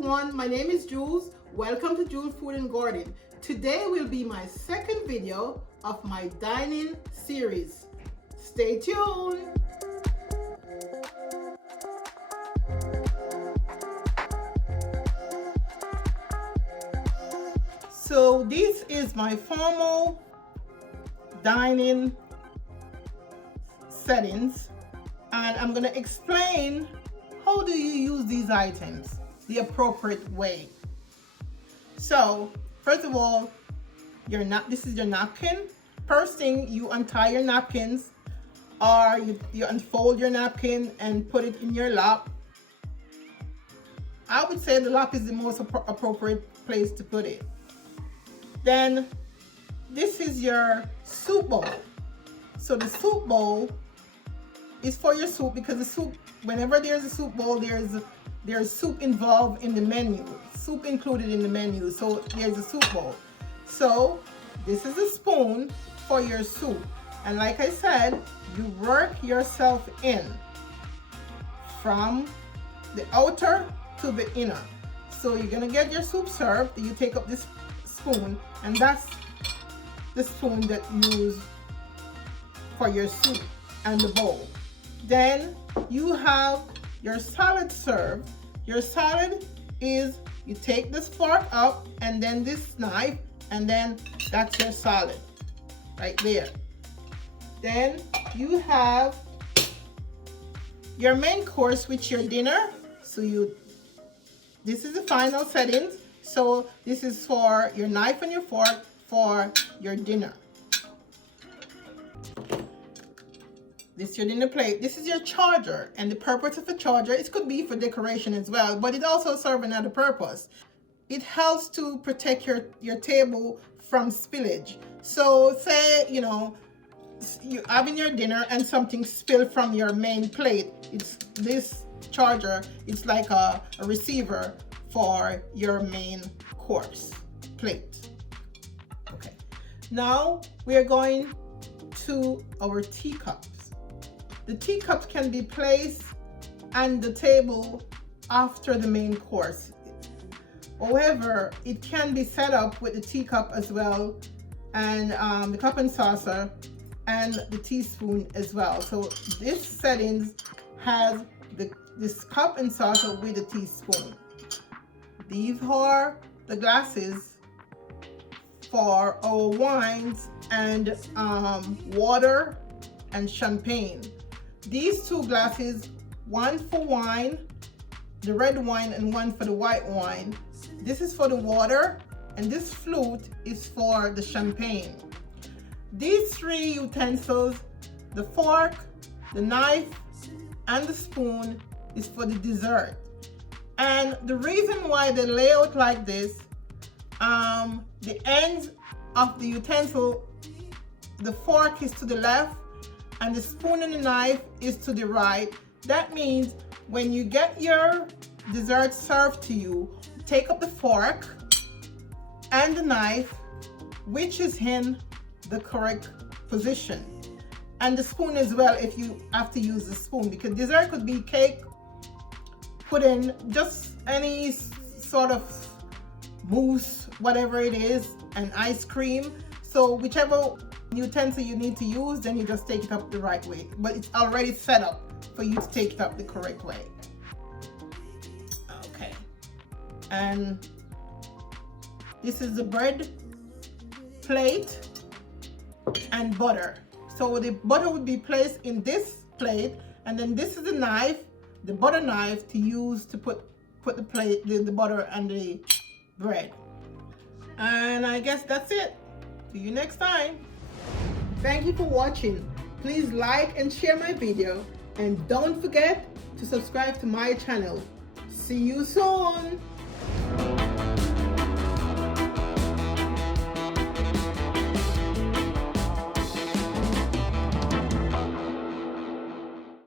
everyone, my name is Jules. Welcome to Jules Food and Garden. Today will be my second video of my dining series. Stay tuned. So this is my formal dining settings, and I'm going to explain how do you use these items the appropriate way. So first of all, this is your napkin. First thing, you untie your napkins, or you unfold your napkin and put it in your lap. I would say the lap is the most appropriate place to put it. Then this is your soup bowl. So the soup bowl is for your soup, because the soup, whenever there's a soup bowl, there's soup involved in the menu, soup included in the menu, so there's a soup bowl. So this is a spoon for your soup, and like I said, you work yourself in from the outer to the inner. So you're gonna get your soup served, you take up this spoon, and that's the spoon that you use for your soup and the bowl. Then you have your salad served. Your salad is, you take this fork up and then this knife, and then that's your salad right there. Then you have your main course, which your dinner. So this is the final settings. So this is for your knife and your fork for your dinner. This is your dinner plate. This is your charger, and the purpose of a charger, it could be for decoration as well, but it also serves another purpose. It helps to protect your table from spillage. So say, you're having your dinner and something spilled from your main plate. It's this charger, it's like a receiver for your main course plate. Okay, now we are going to our teacups. The teacups can be placed on the table after the main course. However, it can be set up with the teacup as well, and the cup and saucer and the teaspoon as well. So this settings has this cup and saucer with a teaspoon. These are the glasses for our wines and water and champagne. These two glasses, one for wine, the red wine, and one for the white wine. This is for the water, and this flute is for the champagne. These three utensils, the fork, the knife, and the spoon, is for the dessert. And the reason why they lay out like this, the ends of the utensil, the fork is to the left, and the spoon and the knife is to the right. That means when you get your dessert served to you, take up the fork and the knife, which is in the correct position, and the spoon as well if you have to use the spoon, because dessert could be cake, pudding, just any sort of mousse, whatever it is, and ice cream. So whichever utensil you need to use, then you just take it up the right way, but it's already set up for you to take it up the correct way. Okay, and this is the bread plate and butter. So the butter would be placed in this plate, and then this is the knife, the butter knife, to use to put the butter and the bread. And I guess that's it. See you next time. Thank you for watching. Please like and share my video, and don't forget to subscribe to my channel. See you soon.